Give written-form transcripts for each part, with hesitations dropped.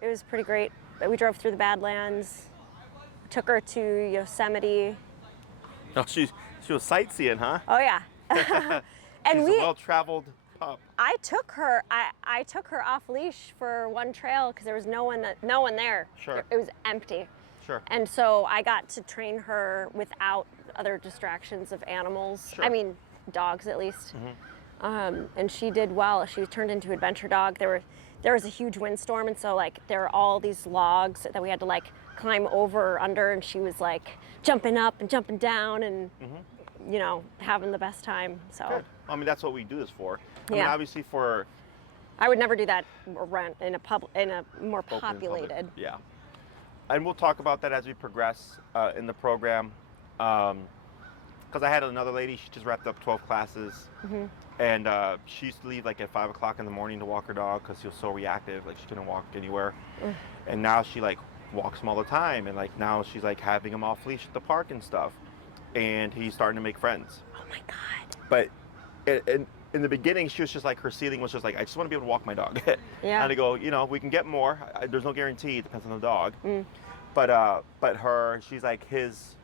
It was pretty great. We drove through the Badlands, took her to Yosemite. Oh, she was sightseeing, huh? Oh yeah. And She's a well-traveled pup. I took her off leash for one trail because there was no one there. Sure. It was empty. Sure. And so I got to train her without other distractions of animals. Sure. I mean, dogs at least. And she did well. She turned into adventure dog. There was a huge windstorm, and so like there were all these logs that we had to like climb over or under, and she was like jumping up and jumping down and having the best time. So Good. I mean, that's what we do this for. I mean, Yeah. obviously for I would never do that around in a more open populated. public. Yeah. And we'll talk about that as we progress in the program. Because I had another lady, she just wrapped up 12 classes. And she used to leave like at 5 o'clock in the morning to walk her dog because she was so reactive, like she couldn't walk anywhere. And now she like walks him all the time, and like now she's like having him off leash at the park and stuff. And he's starting to make friends. Oh my God. But in the beginning, she was just like, her ceiling was just like, I just want to be able to walk my dog. Yeah. And I go, we can get more. There's no guarantee. It depends on the dog. But she's like his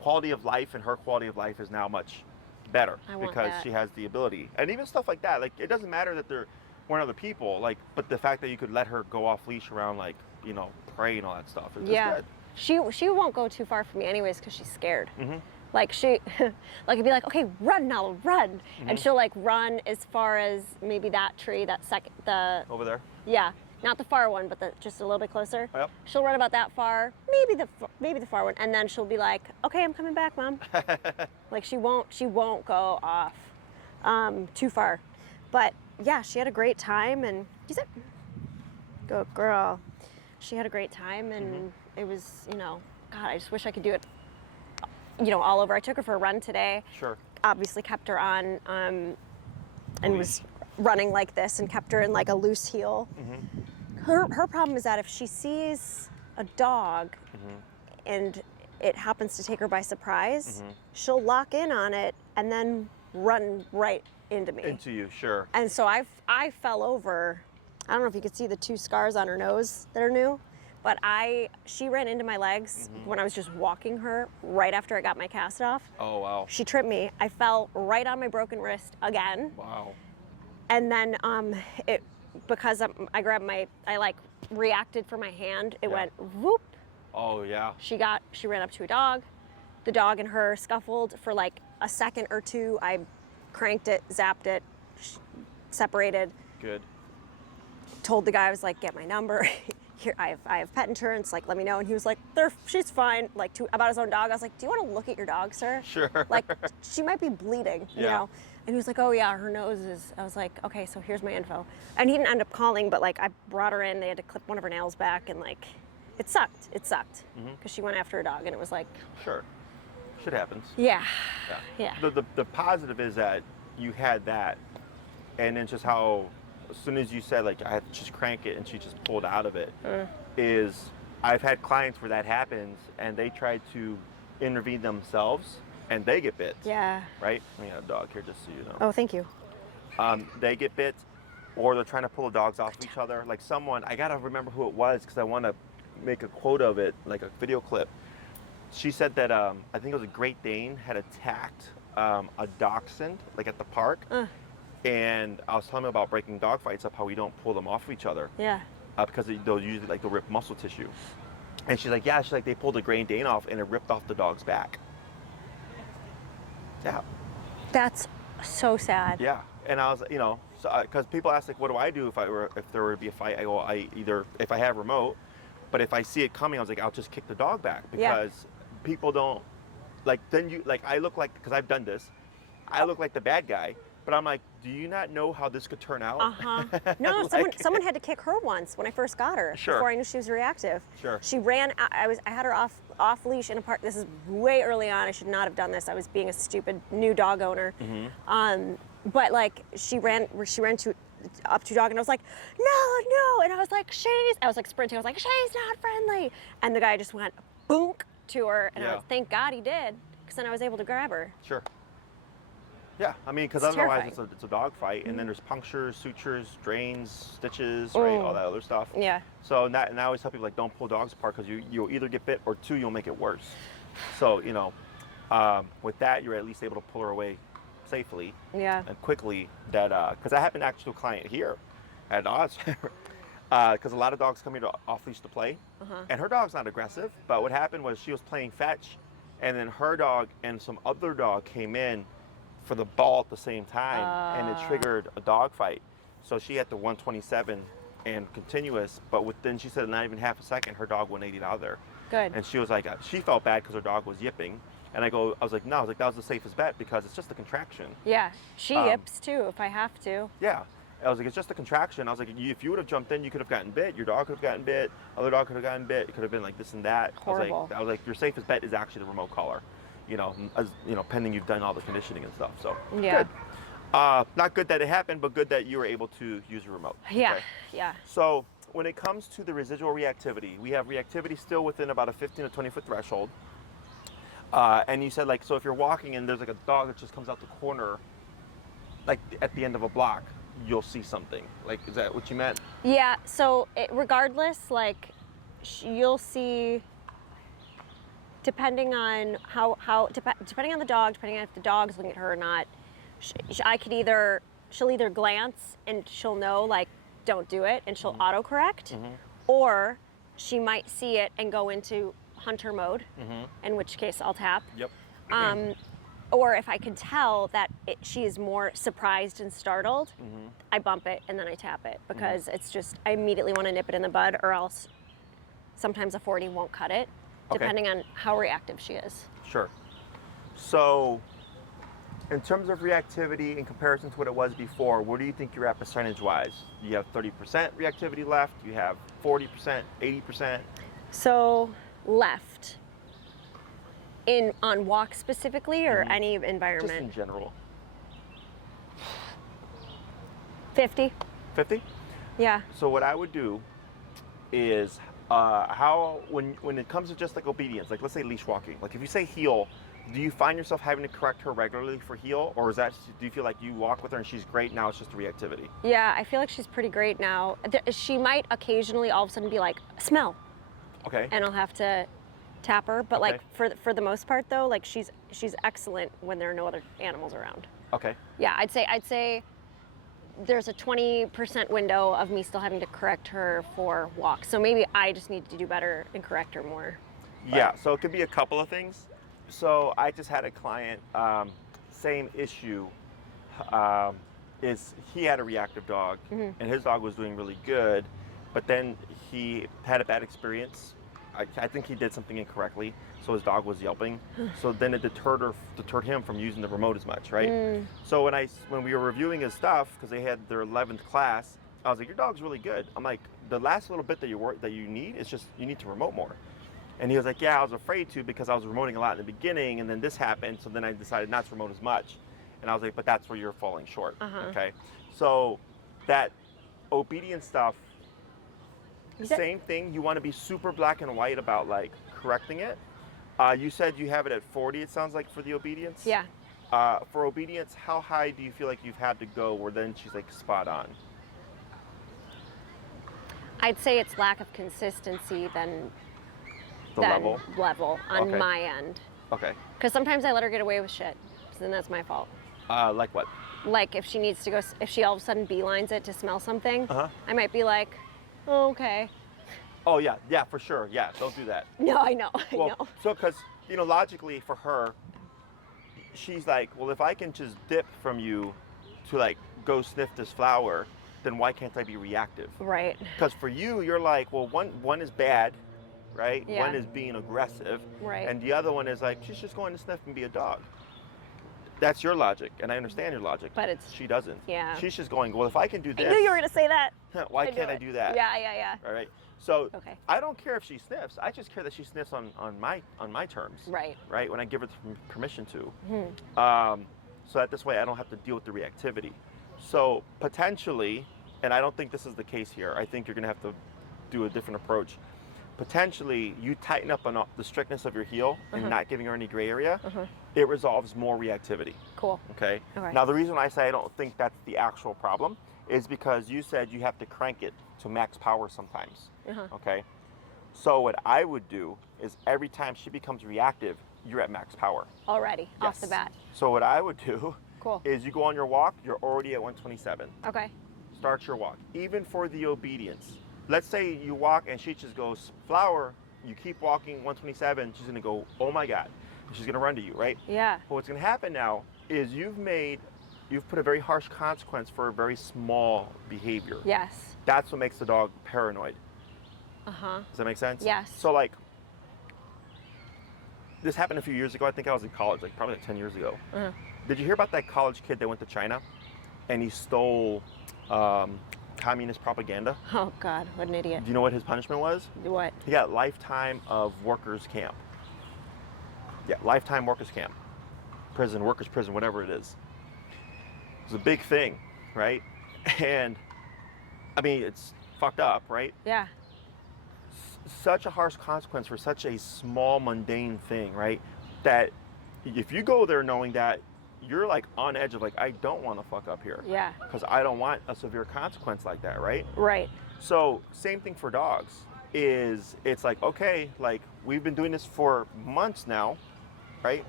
quality of life and her quality of life is now much better because she has the ability. And even stuff like that, like it doesn't matter that there weren't other people, like, but the fact that you could let her go off leash around, like, prey and all that stuff is good. She won't go too far from me anyways because she's scared. Like she, like I'd be like, okay, run now, run, and she'll like run as far as maybe that tree, Over there. Yeah, not the far one, but just a little bit closer. Yep. She'll run about that far, maybe the far one, and then she'll be like, okay, I'm coming back, Mom. Like she won't go off too far, but yeah, she had a great time, and she's like, go girl. She had a great time, and it was, God, I just wish I could do it, all over. I took her for a run today. Sure. Obviously kept her on, and was running like this and kept her in like a loose heel. Her problem is that if she sees a dog and it happens to take her by surprise, she'll lock in on it and then run right into me. Into you, sure. And so I fell over. I don't know if you could see the 2 scars on her nose that are new, but she ran into my legs when I was just walking her right after I got my cast off. Oh, wow. She tripped me. I fell right on my broken wrist again. Wow. And then because I like reacted for my hand, it went whoop. Oh, yeah. She ran up to a dog. The dog and her scuffled for like a second or two. I cranked it, zapped it, separated. Good. Told the guy, I was like, get my number. Here, I have pet insurance, like, let me know. And he was like, she's fine, like, about his own dog. I was like, do you want to look at your dog, sir? Sure. Like, she might be bleeding, you know? And he was like, oh yeah, her nose is, I was like, okay, so here's my info. And he didn't end up calling, but like, I brought her in, they had to clip one of her nails back, and like, it sucked, because she went after a dog, and it was like. Sure. Shit happens. Yeah. Yeah. The positive is that you had that, and then just how, as soon as you said, like, I had to just crank it and she just pulled out of it, is I've had clients where that happens and they try to intervene themselves and they get bit. Yeah. Right? I have a dog here just so you know. Oh, thank you. They get bit, or they're trying to pull the dogs off each other. Like someone, I gotta remember who it was because I want to make a quote of it, like a video clip. She said that, I think it was a Great Dane had attacked a dachshund, like at the park. And I was telling him about breaking dog fights up, how we don't pull them off of each other. Yeah. Because they'll usually they'll rip muscle tissue. And she's like, yeah, they pulled a Great Dane off and it ripped off the dog's back. Yeah. That's so sad. Yeah. And I was, because people ask like, what do I do if there were to be a fight? I go, if I have remote, but if I see it coming, I was like, I'll just kick the dog back because people don't I look like, because I've done this, I look like the bad guy. But I'm like, do you not know how this could turn out? No, someone had to kick her once when I first got her. Sure. Before I knew she was reactive. Sure. She ran. I had her off leash in a park. This is way early on. I should not have done this. I was being a stupid new dog owner. But like she ran up to a dog, and I was like, no, and I was like, I was like sprinting. I was like, she's not friendly, and the guy just went boonk to her, and I was, thank God he did, because then I was able to grab her. Sure. Yeah, I mean, because It's otherwise terrifying. it's a dog fight, and then there's punctures, sutures, drains, stitches, right, all that other stuff. Yeah. So and I always tell people, like, don't pull dogs apart because you'll either get bit or two, you'll make it worse. So, you know, with that, you're at least able to pull her away safely Yeah. and quickly. That because I happened actually to a client here at Oz, because a lot of dogs come here to off leash to play, and her dog's not aggressive. But what happened was she was playing fetch, and then her dog and some other dog came in for the ball at the same time, and it triggered a dog fight. So she had the 127 and continuous, but within, she said, not even half a second, her dog 180 out of there. Good. And she was like, she felt bad because her dog was yipping. And I was like, no, that was the safest bet because it's just a contraction. Yeah. She yips too if I have to. Yeah. I was like, it's just a contraction. I was like, if you would have jumped in, you could have gotten bit. Your dog could have gotten bit. Other dog could have gotten bit. It could have been like this and that. Horrible. I was like, your safest bet is actually the remote collar. You know, pending you've done all the conditioning and stuff. So Yeah. good. Not good that it happened, but good that you were able to use your remote. Yeah. Okay. Yeah. So when it comes to the residual reactivity, we have reactivity still within about a 15 to 20 foot threshold. And you said, like, so if you're walking and there's like a dog that just comes out the corner, like at the end of a block, you'll see something. Like, is that what you meant? Yeah. So regardless, like, you'll see. Depending on depending on the dog, depending on if the dog's looking at her or not, she'll either glance and she'll know, like, don't do it, and she'll autocorrect, or she might see it and go into hunter mode, in which case I'll tap. Yep. Or if I can tell that she is more surprised and startled, I bump it and then I tap it, because it's just, I immediately want to nip it in the bud, or else sometimes a 40 won't cut it. Okay. Depending on how reactive she is. Sure. So, in terms of reactivity in comparison to what it was before, where do you think you're at percentage-wise? You have 30% reactivity left. You have 40%, 80%. So left on walk specifically, or any environment? Just in general. 50. 50. Yeah. So what I would do is when it comes to just like obedience, like let's say leash walking, like if you say heel, do you find yourself having to correct her regularly for heel, or do you feel like you walk with her and she's great, now it's just a reactivity? Yeah, I feel like she's pretty great now. She might occasionally all of a sudden be like, smell. Okay. And I'll have to tap her, but Okay. like for the most part though, like she's excellent when there are no other animals around. Okay. Yeah, I'd say there's a 20% window of me still having to correct her for walks. So maybe I just need to do better and correct her more. Yeah, so it could be a couple of things. So I just had a client, same issue, is he had a reactive dog, and his dog was doing really good, but then he had a bad experience. I think he did something incorrectly, so his dog was yelping. So then it deterred him from using the remote as much, right? So when we were reviewing his stuff, because they had their 11th class, I was like, your dog's really good. I'm like, the last little bit that you need is just, you need to remote more. And he was like, yeah, I was afraid to, because I was remoting a lot in the beginning, and then this happened, so then I decided not to remote as much. And I was like, but that's where you're falling short, okay? So that obedience stuff, same thing, you want to be super black and white about like correcting it. You said you have it at 40, it sounds like, for the obedience? Yeah. For obedience, how high do you feel like you've had to go where then she's like spot on? I'd say it's lack of consistency than level on Okay. my end. Okay. Because sometimes I let her get away with shit, so then that's my fault. Like what? Like if she needs to go, if she all of a sudden beelines it to smell something, Uh-huh. I might be like, oh, okay. Oh yeah, yeah, for sure. Yeah, don't do that. No, I know, I Well, know. so because, logically for her, she's like, well, if I can just dip from you to like go sniff this flower, then why can't I be reactive? Right. Because for you, you're like, well, one is bad, right? Yeah. One is being aggressive. Right. And the other one is like, she's just going to sniff and be a dog. That's your logic, and I understand your logic. But she doesn't. Yeah. She's just going, well, if I can do this, I knew you were gonna say that. why can't I do that? Yeah. All right. So Okay. I don't care if she sniffs. I just care that she sniffs on my terms. Right. Right. When I give her permission to. So that this way I don't have to deal with the reactivity. So potentially, and I don't think this is the case here. I think you're gonna have to do a different approach. Potentially, you tighten up on the strictness of your heel and not giving her any gray area. It resolves more reactivity. Cool. Cool. Okay? Okay. Now, the reason I say I don't think that's the actual problem is because you said you have to crank it to max power sometimes. Okay? So what I would do is every time she becomes reactive, you're at max power. Already, off the bat. So what I would do Cool. is you go on your walk, you're already at 127. Okay. Start your walk. Even for the obedience. Let's say you walk and she just goes, flower, you keep walking 127, she's gonna go, oh my God. And she's gonna run to you, right? Yeah. But what's gonna happen now is you've put a very harsh consequence for a very small behavior. Yes. That's what makes the dog paranoid. Uh-huh. Does that make sense? Yes. So like, this happened a few years ago. I think I was in college, like probably like 10 years ago. Did you hear about that college kid that went to China and he stole communist propaganda? Oh God, what an idiot. Do you know what his punishment was? What? He got lifetime of workers camp. Yeah, lifetime workers camp. Prison, workers prison, whatever it is. It was a big thing, right? And I mean, it's fucked up, right? Yeah. Such a harsh consequence for such a small, mundane thing, right? That if you go there knowing that, you're like on edge of like, I don't want to fuck up here. Yeah. Because I don't want a severe consequence like that, right? Right. So same thing for dogs is it's like, okay, like we've been doing this for months now, right?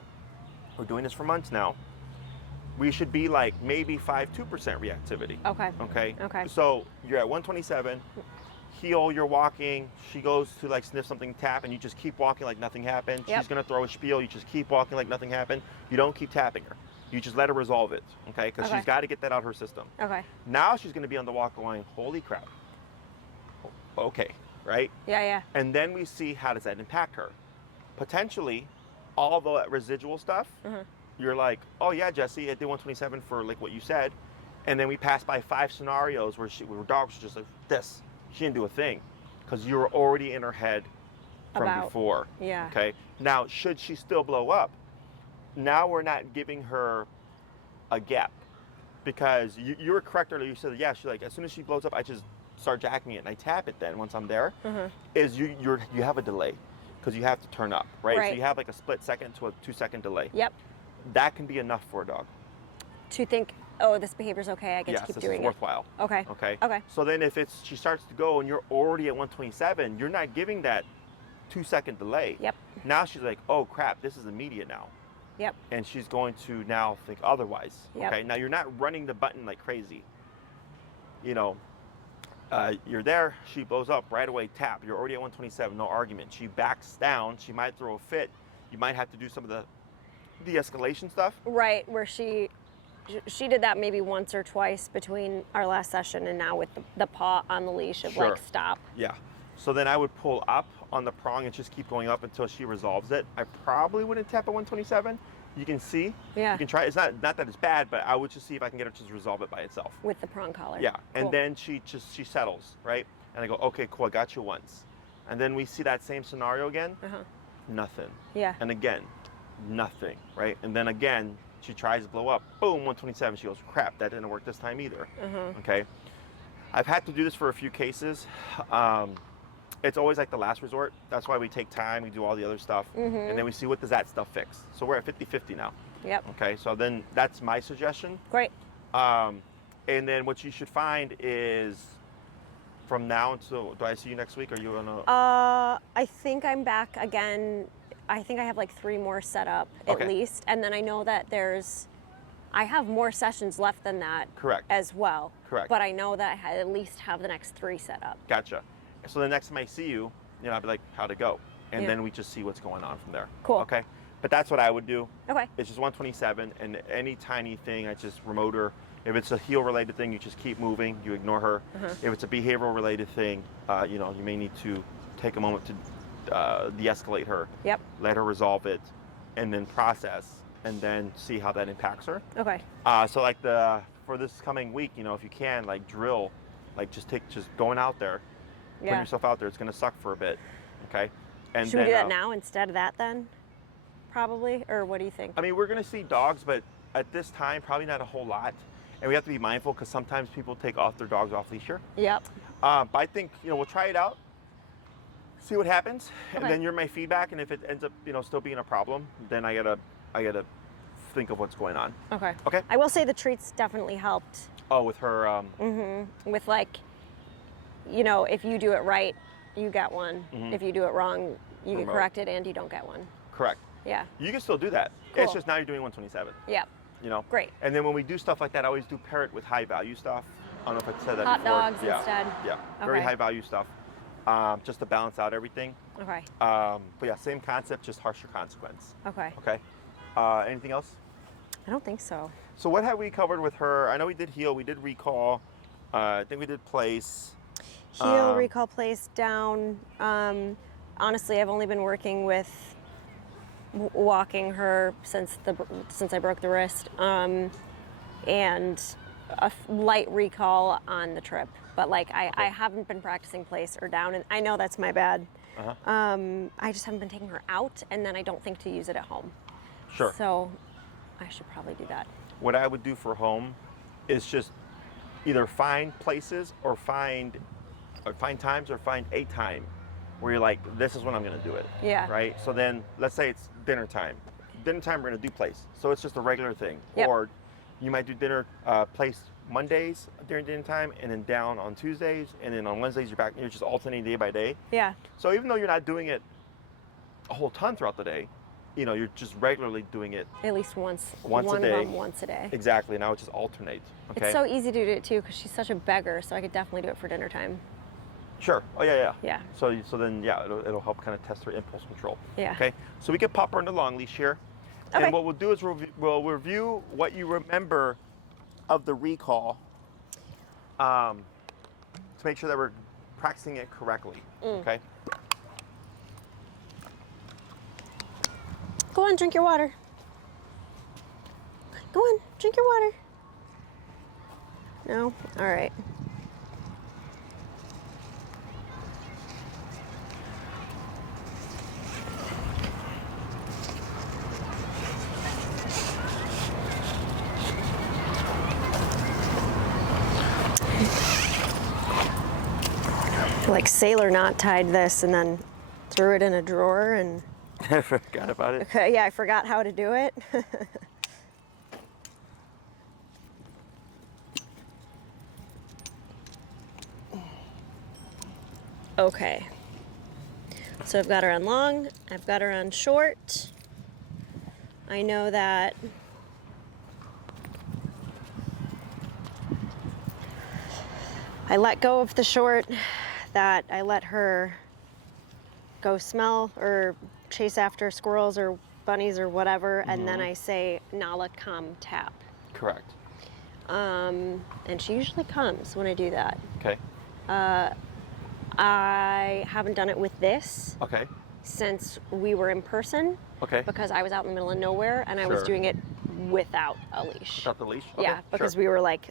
We're doing this for months now. We should be like maybe 2% reactivity. Okay. Okay. Okay. So you're at 127, heel, you're walking, she goes to like sniff something, tap, and you just keep walking like nothing happened. Yep. She's gonna throw a spiel, you just keep walking like nothing happened. You don't keep tapping her. You just let her resolve it, okay? Because Okay. she's got to get that out of her system. Okay. Now she's gonna be on the walk going, holy crap. Okay, right? Yeah, yeah. And then we see how does that impact her. Potentially, all the residual stuff, you're like, oh yeah, Jesse, I did 127 for like what you said. And then we passed by 5 scenarios where dogs were just like this. She didn't do a thing because you were already in her head from before. Yeah. Okay. Now, should she still blow up? Now we're not giving her a gap because you were correct earlier. You said, yeah, she like as soon as she blows up, I just start jacking it and I tap it. Then once I'm there, is you have a delay because you have to turn up, right? Right. So you have like a split second to a 2-second delay. Yep. That can be enough for a dog. To think, oh, this behavior's okay, I get to keep this doing is worthwhile. it. Okay. Okay. Okay. So then if she starts to go and you're already at 127, you're not giving that 2-second delay. Yep. Now she's like, oh crap, this is immediate now. Yep. And she's going to now think otherwise. Yep. Okay. Now you're not running the button like crazy. You know, you're there, she blows up right away, tap. You're already at 127, no argument. She backs down, she might throw a fit. You might have to do some of the de-escalation stuff. Right, where she did that maybe once or twice between our last session and now with the paw on the leash of Sure. like stop. Yeah. So then I would pull up on the prong and just keep going up until she resolves it. I probably wouldn't tap at 127. You can see. Yeah. You can try. It's not that it's bad, but I would just see if I can get her to just resolve it by itself. With the prong collar. Yeah. And Cool. then she settles, right? And I go, okay, cool, I got you once. And then we see that same scenario again. Nothing. Yeah. And again, nothing, right? And then again, she tries to blow up. Boom, 127. She goes, crap, that didn't work this time either. Okay. I've had to do this for a few cases. It's always like the last resort. That's why we take time, we do all the other stuff, and then we see what does that stuff fix. So we're at 50-50 now. Yep. Okay, so then that's my suggestion. Great. And then what you should find is from now until, do I see you next week? Or are you on a... I think I'm back again. I think I have like 3 more set up at Okay. least. And then I know that I have more sessions left than that. Correct. As well. Correct. But I know that I at least have the next 3 set up. Gotcha. So the next time I see you, I'll be like, how'd it go? And Yeah. then we just see what's going on from there. Cool. Okay. But that's what I would do. Okay. It's just 127, and any tiny thing, I just remote her. If it's a heel related thing, you just keep moving, you ignore her. If it's a behavioral related thing, you may need to take a moment to de-escalate her. Yep. Let her resolve it, and then process, and then see how that impacts her. Okay. So like for this coming week, if you can, like drill, like just going out there, putting yourself out there. It's gonna suck for a bit, okay? And Should then, we do that now instead of that then? Probably, or what do you think? I mean, we're gonna see dogs, but at this time, probably not a whole lot. And we have to be mindful because sometimes people take off their dogs off leash here. Yep. But I think we'll try it out, see what happens, Okay. and then you're my feedback. And if it ends up still being a problem, then I gotta think of what's going on. Okay. Okay. I will say the treats definitely helped. Oh, with her. With like, you know, if you do it right, you get one. If you do it wrong, you get corrected and you don't get one. Correct. Yeah. You can still do that. Cool. It's just now you're doing 127. Yeah. You know. Great. And then when we do stuff like that, I always do pair it with high value stuff. I don't know if I said that Hot before. dogs instead. Yeah. Very Okay. high value stuff. Just to balance out everything. Okay. But yeah, same concept, just harsher consequence. Okay. Okay. Anything else? I don't think so. So what have we covered with her? I know we did heal, we did recall. I think we did place. Heel, recall, place, down. Honestly, I've only been working with walking her since I broke the wrist, and a light recall on the trip. But like I haven't been practicing place or down, and I know that's my bad. I just haven't been taking her out, and then I don't think to use it at home. Sure. So I should probably do that. What I would do for home is just either find places or find times or find a time where you're like, this is when I'm going to do it. Yeah. Right? So then let's say it's dinner time. Dinner time, we're going to do place. So it's just a regular thing. Yep. Or you might do dinner place Mondays during dinner time and then down on Tuesdays. And then on Wednesdays, you're back. You're just alternating day by day. Yeah. So even though you're not doing it a whole ton throughout the day, you know, you're just regularly doing it. At least once. Once one a day. of them once a day. Exactly. Now it just alternates. Okay. It's so easy to do it too because she's such a beggar, so I could definitely do it for dinner time. Sure. Oh yeah. Yeah. So then yeah, it'll help kind of test her impulse control. Yeah. Okay. So we can pop her in the long leash here, Okay. and what we'll do is we'll review what you remember of the recall, to make sure that we're practicing it correctly. Okay. Go on, drink your water. Go on, drink your water. No? All right. Like sailor knot tied this and then threw it in a drawer and I forgot about it. okay, yeah, I forgot how to do it. Okay. So I've got her on long, I've got her on short. I know that I let go of the short, that I let her go smell or chase after squirrels or bunnies or whatever, and then I say, Nala, come, tap. Correct. And she usually comes when I do that. Okay. I haven't done it with this Okay. since we were in person Okay. because I was out in the middle of nowhere and I was Sure. doing it without a leash. Without the leash. Okay. Yeah, because sure. we were like,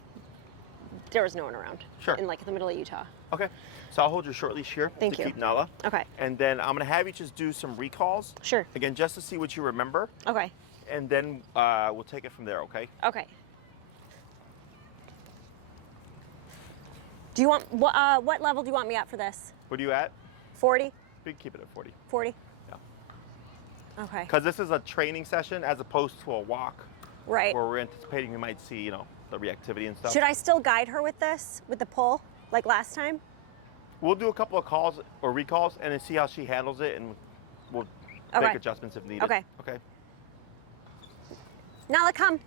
there was no one around. Sure. In like the middle of Utah. Okay. So I'll hold your short leash here Thank to you. keep Nala. Okay. And then I'm gonna have you just do some recalls. Sure. Again, just to see what you remember, Okay. and then we'll take it from there. Okay. Okay. Do you want what level do you want me at for this? What are you at? 40? We can keep it at 40. 40? Yeah. Okay. Because this is a training session as opposed to a walk, Right. where we're anticipating we might see, you know, the reactivity and stuff. Should I still guide her with this, with the pull, like last time? We'll do a couple of calls or recalls and then see how she handles it, and we'll Okay. make adjustments if needed. Okay. Okay. Nala, come.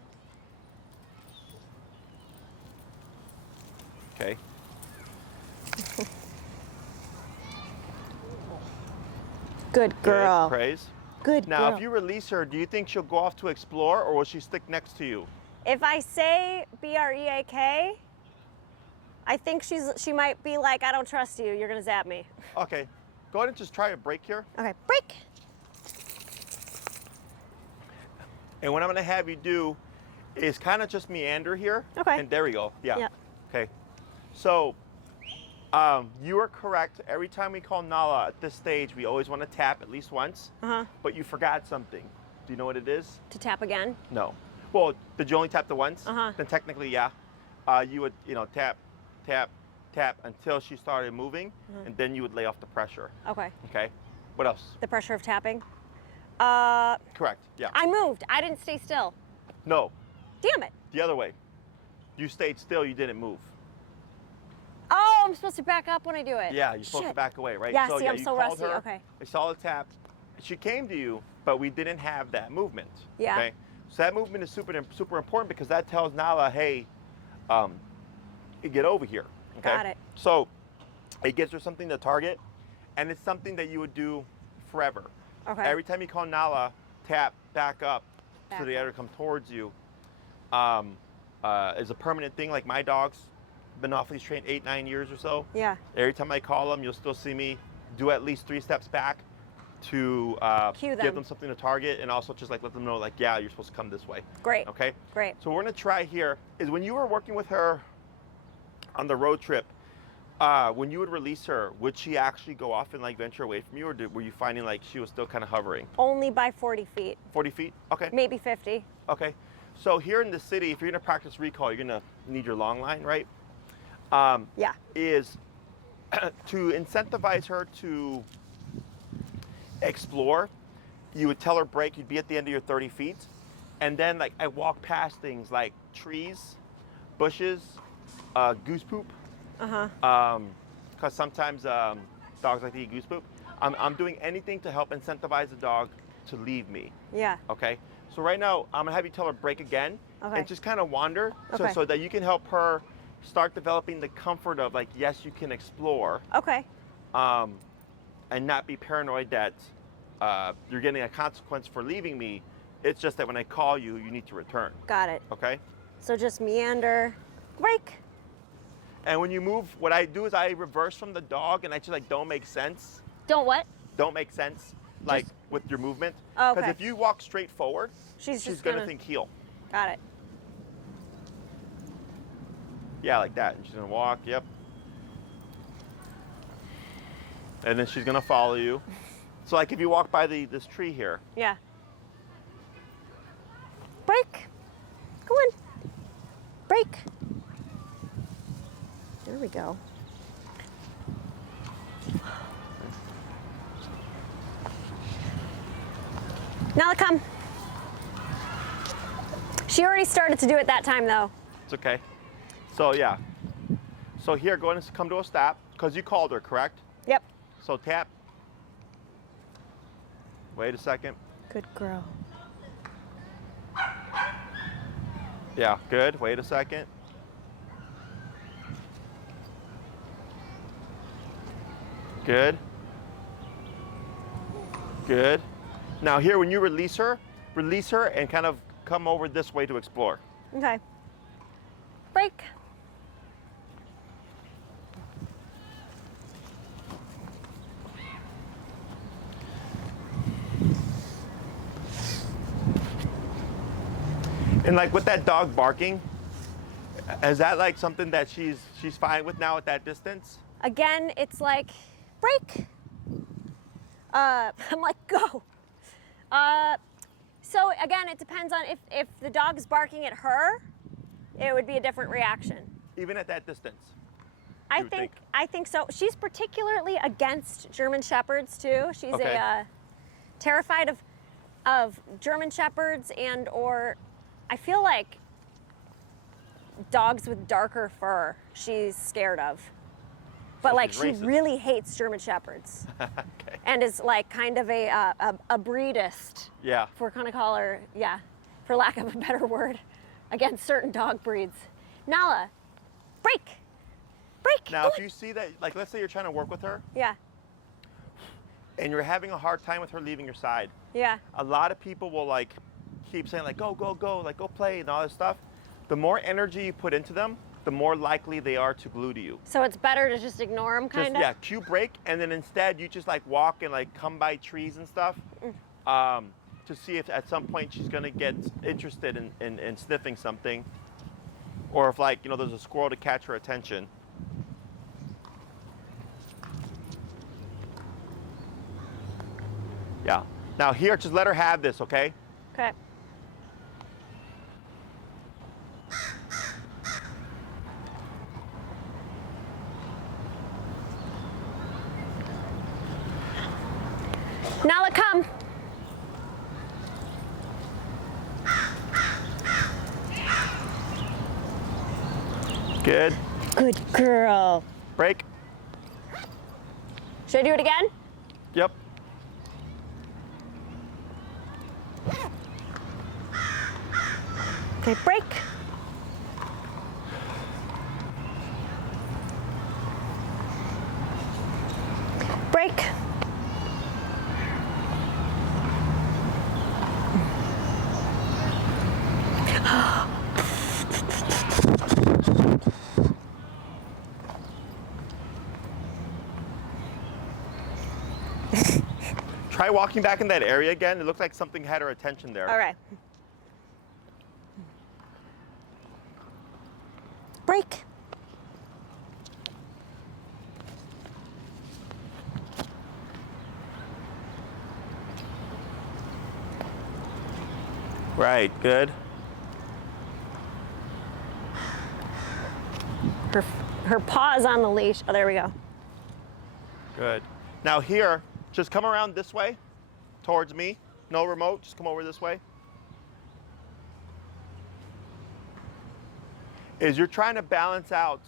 Okay. Good girl. Good. Praise. Good Now, girl. if you release her, do you think she'll go off to explore, or will she stick next to you? If I say BREAK, I think she might be like, I don't trust you. You're gonna zap me. Okay. Go ahead and just try a break here. Okay, break. And what I'm gonna have you do is kind of just meander here. Okay. And there we go. Yeah. Yeah. Okay. So, you are correct. Every time we call Nala at this stage, we always want to tap at least once. But you forgot something. Do you know what it is? To tap again. No. Well, did you only tap the once? Uh-huh. Then technically, yeah. You would, you know, tap, tap, tap until she started moving, and then you would lay off the pressure. Okay. Okay. What else? The pressure of tapping. Correct. Yeah. I moved. I didn't stay still. No, Damn it. the other way. You stayed still, you didn't move. Oh, I'm supposed to back up when I do it. Yeah, you're supposed to Shit. back away, right? Yeah, see, yeah, I'm you so called rusty. her, Okay. I saw the tap. She came to you, but we didn't have that movement. Yeah. Okay? So that movement is super important because that tells Nala, hey, get over here. Okay? Got it. So it gives her something to target, and it's something that you would do forever. Okay. Every time you call Nala, tap, back up, Back so they up. either come towards you. Is a permanent thing. Like my dogs, been off leash trained 8-9 years or so. Yeah. Every time I call them, you'll still see me do at least 3 steps back to Cue them. give them something to target, and also just like let them know, like, yeah, you're supposed to come this way. Great. Okay. Great. So what we're gonna try here is when you were working with her on the road trip, when you would release her, would she actually go off and like venture away from you, or were you finding like she was still kind of hovering? Only by 40 feet, 40 feet? Okay. maybe 50. Okay. So here in the city, if you're gonna practice recall, you're gonna need your long line, right? Yeah. Is to incentivize her to explore, you would tell her break, you'd be at the end of your 30 feet, and then like I walk past things like trees, bushes, goose poop, because sometimes dogs like to eat goose poop. I'm doing anything to help incentivize the dog to leave me. Yeah. Okay, so right now I'm gonna have you tell her break again, Okay. and just kind of wander, Okay. so that you can help her start developing the comfort of like, yes, you can explore, Okay. and not be paranoid that you're getting a consequence for leaving me. It's just that when I call you, you need to return. Got it. Okay. So just meander, break. And when you move, what I do is I reverse from the dog, and I just like don't make sense. Don't what? Don't make sense, like with your movement. Oh, Because okay. if you walk straight forward, She's she's just gonna think heel. Got it. Yeah, like that. And she's gonna walk. Yep. And then she's gonna follow you. So like if you walk by this tree here, Yeah. Break. Go on. Break. There we go. Now come. She already started to do it that time though. it's okay. So yeah. So here, go ahead and come to a stop, because you called her, correct? Yep. So tap. Wait a second. Good girl. Yeah, good. Wait a second. Good. Good. Now here, when you release her and kind of come over this way to explore. Okay. Break. And like with that dog barking, is that like something that she's fine with now at that distance? Again, it's like, break. I'm like, go. So again, it depends on if the dog's barking at her, it would be a different reaction. Even at that distance? I you would think I think so. She's particularly against German Shepherds too. She's Okay. Terrified of German Shepherds or I feel like dogs with darker fur she's scared of. But So like she's she racist. really hates German Shepherds Okay. and is like kind of a breedist, Yeah. if we're gonna call her, yeah, for lack of a better word, against certain dog breeds. Nala, break. Break. Now, Go if on. you see that, like let's say you're trying to work with her Yeah, and you're having a hard time with her leaving your side, yeah, a lot of people will like keep saying like, go, go, go, like go play and all this stuff. The more energy you put into them, the more likely they are to glue to you. so it's better to just ignore them, kind Just, of. yeah, cue break, and then instead you just like walk and like come by trees and stuff to see if at some point she's gonna get interested in sniffing something, or if like, you know, there's a squirrel to catch her attention. Yeah. Now here, just let her have this, okay? Okay. Nala, come. Good. Good girl. Break. Should I do it again? Yep. Okay, break. Break. Try walking back in that area again. It looked like something had her attention there. All right. Break. Right, good. Her paw's on the leash. Oh, there we go. Good. Now here, just come around this way towards me. No remote, just come over this way. Is you're trying to balance out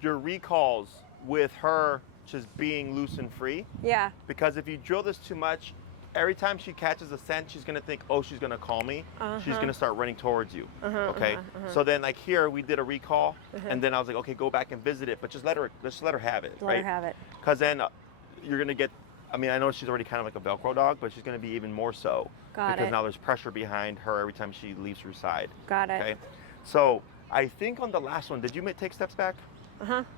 your recalls with her just being loose and free. Yeah. Because if you drill this too much, every time she catches a scent, she's gonna think, oh, she's gonna call me. She's gonna start running towards you. Okay. So then, like here, we did a recall, and then I was like, okay, go back and visit it, but just let her have it. Let her have it. Because then you're gonna get. I mean, I know she's already kind of like a Velcro dog, but she's gonna be even more so. Got because it. now there's pressure behind her every time she leaves her side. Got it. Okay. So I think on the last one, did you take steps back?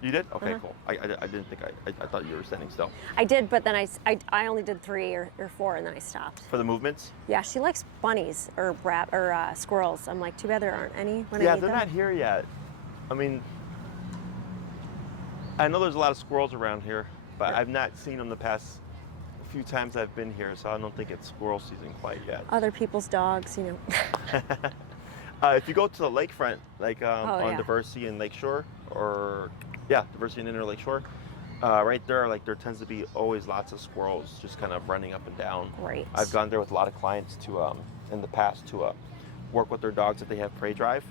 You did? Okay, cool. I didn't think I thought you were standing still. I did, but then I only did 3 or 4, and then I stopped. For the movements? Yeah, she likes bunnies or squirrels. I'm like, too bad there aren't any when I Yeah, need they're them. not here yet. I mean, I know there's a lot of squirrels around here, but I've not seen them the past few times I've been here, so I don't think it's squirrel season quite yet. Other people's dogs, you know. If you go to the lakefront, like on yeah. Diversity and Lakeshore, or Diversity and Inner Lakeshore, right there, like there tends to be always lots of squirrels just kind of running up and down. Great. I've gone there with a lot of clients to in the past to work with their dogs if they have prey drive.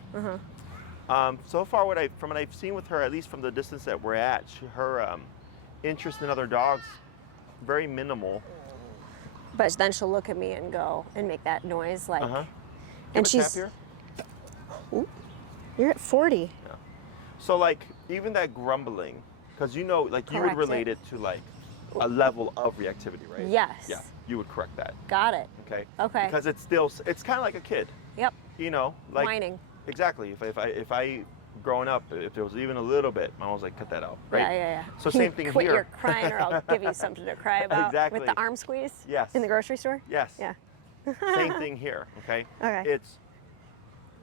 So far, from what I've seen with her, at least from the distance that we're at, her interest in other dogs very minimal. But then she'll look at me and go and make that noise, like. And Give a she's. tap here. Ooh, you're at 40. Yeah. So like even that grumbling, because you know, like you would Correct relate it. it to like a level of reactivity, right? Yes. Yeah. You would correct that. Got it. Okay. Okay. Because it's kind of like a kid. Yep. You know, like Whining. Exactly. If I growing up, if there was even a little bit, my mom was like, cut that out, right? Yeah. So same thing Quit here. your crying, or I'll give you something to cry about. Exactly. With the arm squeeze. Yes. In the grocery store. Yes. Yeah. Same thing here. Okay. Okay. It's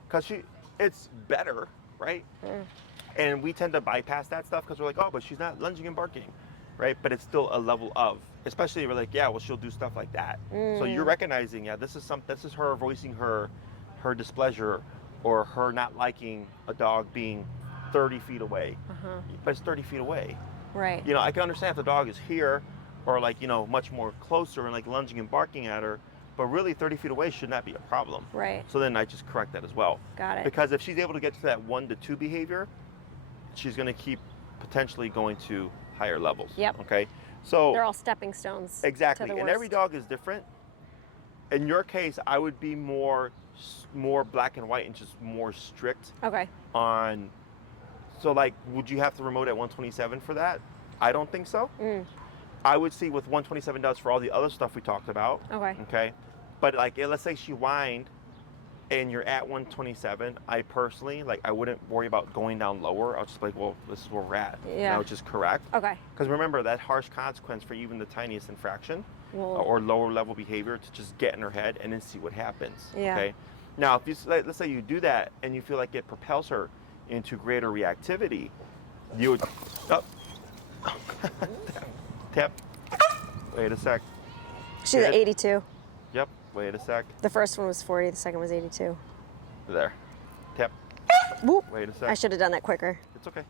because it's better, right? And we tend to bypass that stuff because we're like, oh, but she's not lunging and barking, right? But it's still a level of, especially we're like, yeah, well, she'll do stuff like that. So you're recognizing, yeah, this is her voicing her displeasure or her not liking a dog being 30 feet away, but it's 30 feet away. Right. You know, I can understand if the dog is here or like, you know, much more closer and like lunging and barking at her, but really 30 feet away should not be a problem. Right. So then I just correct that as well. Got it. Because if she's able to get to that 1 to 2 behavior, she's going to keep potentially going to higher levels. Yep. Okay. So they're all stepping stones. exactly. To the And every worst. dog is different. In your case, I would be more black and white and just more strict Okay. on. So like, would you have to remote at 127 for that? I don't think so. I would see what 127 does for all the other stuff we talked about. Okay. Okay. But like, let's say she whined and you're at 127, I personally, like, I wouldn't worry about going down lower. I was just like, well, this is where we're at. Yeah. And I would just correct. Okay. Because remember, that harsh consequence for even the tiniest infraction Well, or lower level behavior to just get in her head and then see what happens. Yeah. Okay. Now, if you, let's say you do that and you feel like it propels her into greater reactivity, you would, tap. Wait a sec. she's at Good. 82. Yep. Wait a sec. The first one was 40. The second was 82. There. Tap. Whoop. Wait a sec. I should have done that quicker. It's okay.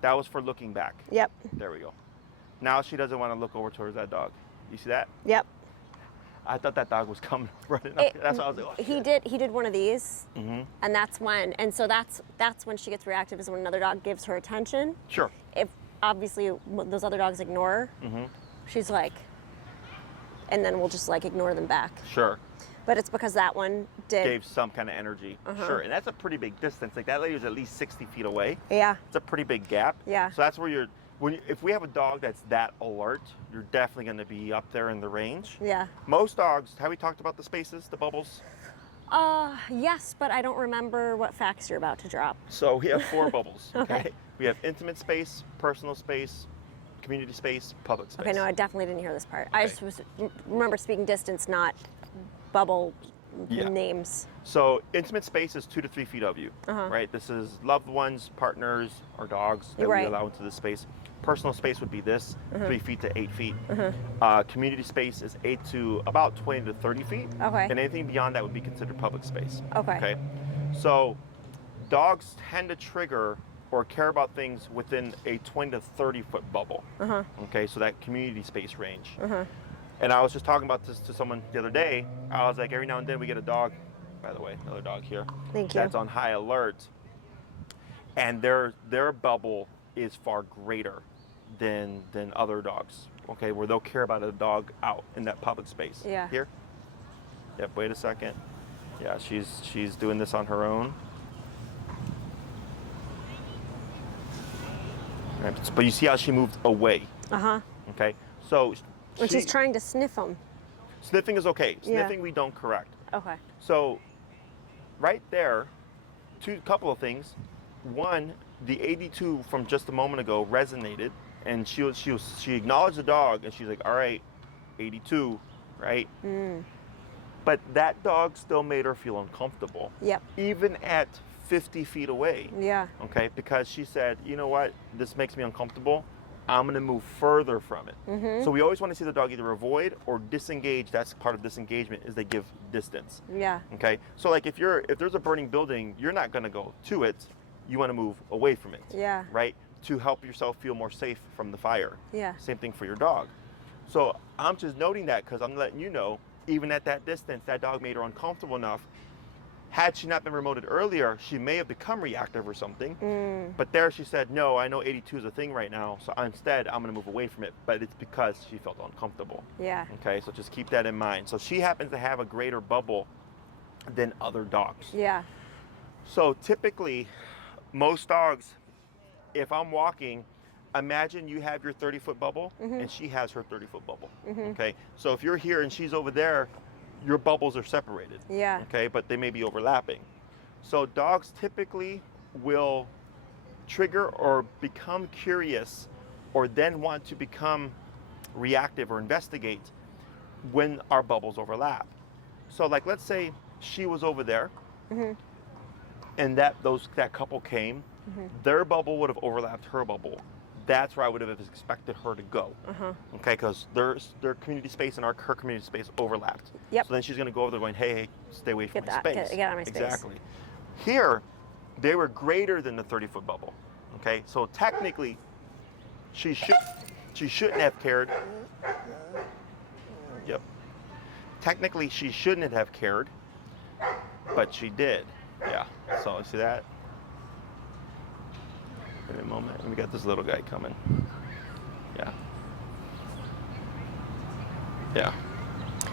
That was for looking back. Yep. There we go. Now she doesn't want to look over towards that dog. You see that? Yep. I thought that dog was coming running up. That's why I was like, oh, He shit. did one of these, Mm-hmm. and that's when she gets reactive, is when another dog gives her attention. Sure. If obviously those other dogs ignore her, Mm-hmm. she's like, and then we'll just like ignore them back. Sure. But it's because that one did. Gave some kind of energy. Sure. And that's a pretty big distance. Like that lady was at least 60 feet away. Yeah. It's a pretty big gap. Yeah. So that's where if we have a dog that's that alert, you're definitely going to be up there in the range. Yeah. Most dogs, have we talked about the spaces, the bubbles? Yes, but I don't remember what facts you're about to drop. So we have 4 bubbles. Okay. We have intimate space, personal space, community space, public space. Okay, no, I definitely didn't hear this part. I Okay. just remember speaking distance, not bubble Yeah. names. So intimate space is 2 to 3 feet of you, Uh-huh. right? This is loved ones, partners, or dogs that Right. we allow into this space. Personal space would be this, 3 feet to 8 feet. Community space is 8 to about 20 to 30 feet. Okay. And anything beyond that would be considered public space. Okay. So dogs tend to trigger or care about things within a 20 to 30 foot bubble. Okay, so that community space range. And I was just talking about this to someone the other day. I was like, every now and then we get a dog, by the way, another dog here. Thank you. That's on high alert. And their bubble is far greater than other dogs, okay, where they'll care about a dog out in that public space. Yeah. Here? Yep, wait a second. Yeah, she's doing this on her own. Right, but you see how she moved away, Uh-huh. okay? So When she's trying to sniff them. sniffing is okay. Yeah. Sniffing we don't correct. Okay. So right there, couple of things. One, the 82 from just a moment ago resonated, and she acknowledged the dog, and she's like, all right, 82, right? But that dog still made her feel uncomfortable, Yep. even at 50 feet away. Yeah. Okay, because she said, you know what, this makes me uncomfortable. I'm gonna move further from it. So we always want to see the dog either avoid or disengage. That's part of disengagement, is they give distance. Yeah. Okay, so like if there's a burning building, you're not gonna go to it. You want to move away from it. Yeah. Right, to help yourself feel more safe from the fire. Yeah. Same thing for your dog. So I'm just noting that because I'm letting you know, even at that distance, that dog made her uncomfortable enough. Had she not been remoted earlier, she may have become reactive or something. But there she said, no, I know 82 is a thing right now, so instead I'm gonna move away from it. But it's because she felt uncomfortable. Yeah. Okay, so just keep that in mind. So she happens to have a greater bubble than other dogs. Yeah. So typically, most dogs, if I'm walking, imagine you have your 30-foot bubble and she has her 30-foot bubble. Okay, so if you're here and she's over there, your bubbles are separated. Yeah. Okay, but they may be overlapping. So dogs typically will trigger or become curious or then want to become reactive or investigate when our bubbles overlap. So like, let's say she was over there and that couple came, their bubble would have overlapped her bubble. That's where I would have expected her to go. Okay, because their community space and her community space overlapped. Yep. So then she's going to go over there going, hey, stay away from my space. Get out of my space. Exactly. Here, they were greater than the 30-foot bubble. Okay, so technically, she shouldn't have cared. Yep. Technically, she shouldn't have cared, but she did. Yeah. So see that? In a moment, we got this little guy coming. Yeah. Yeah.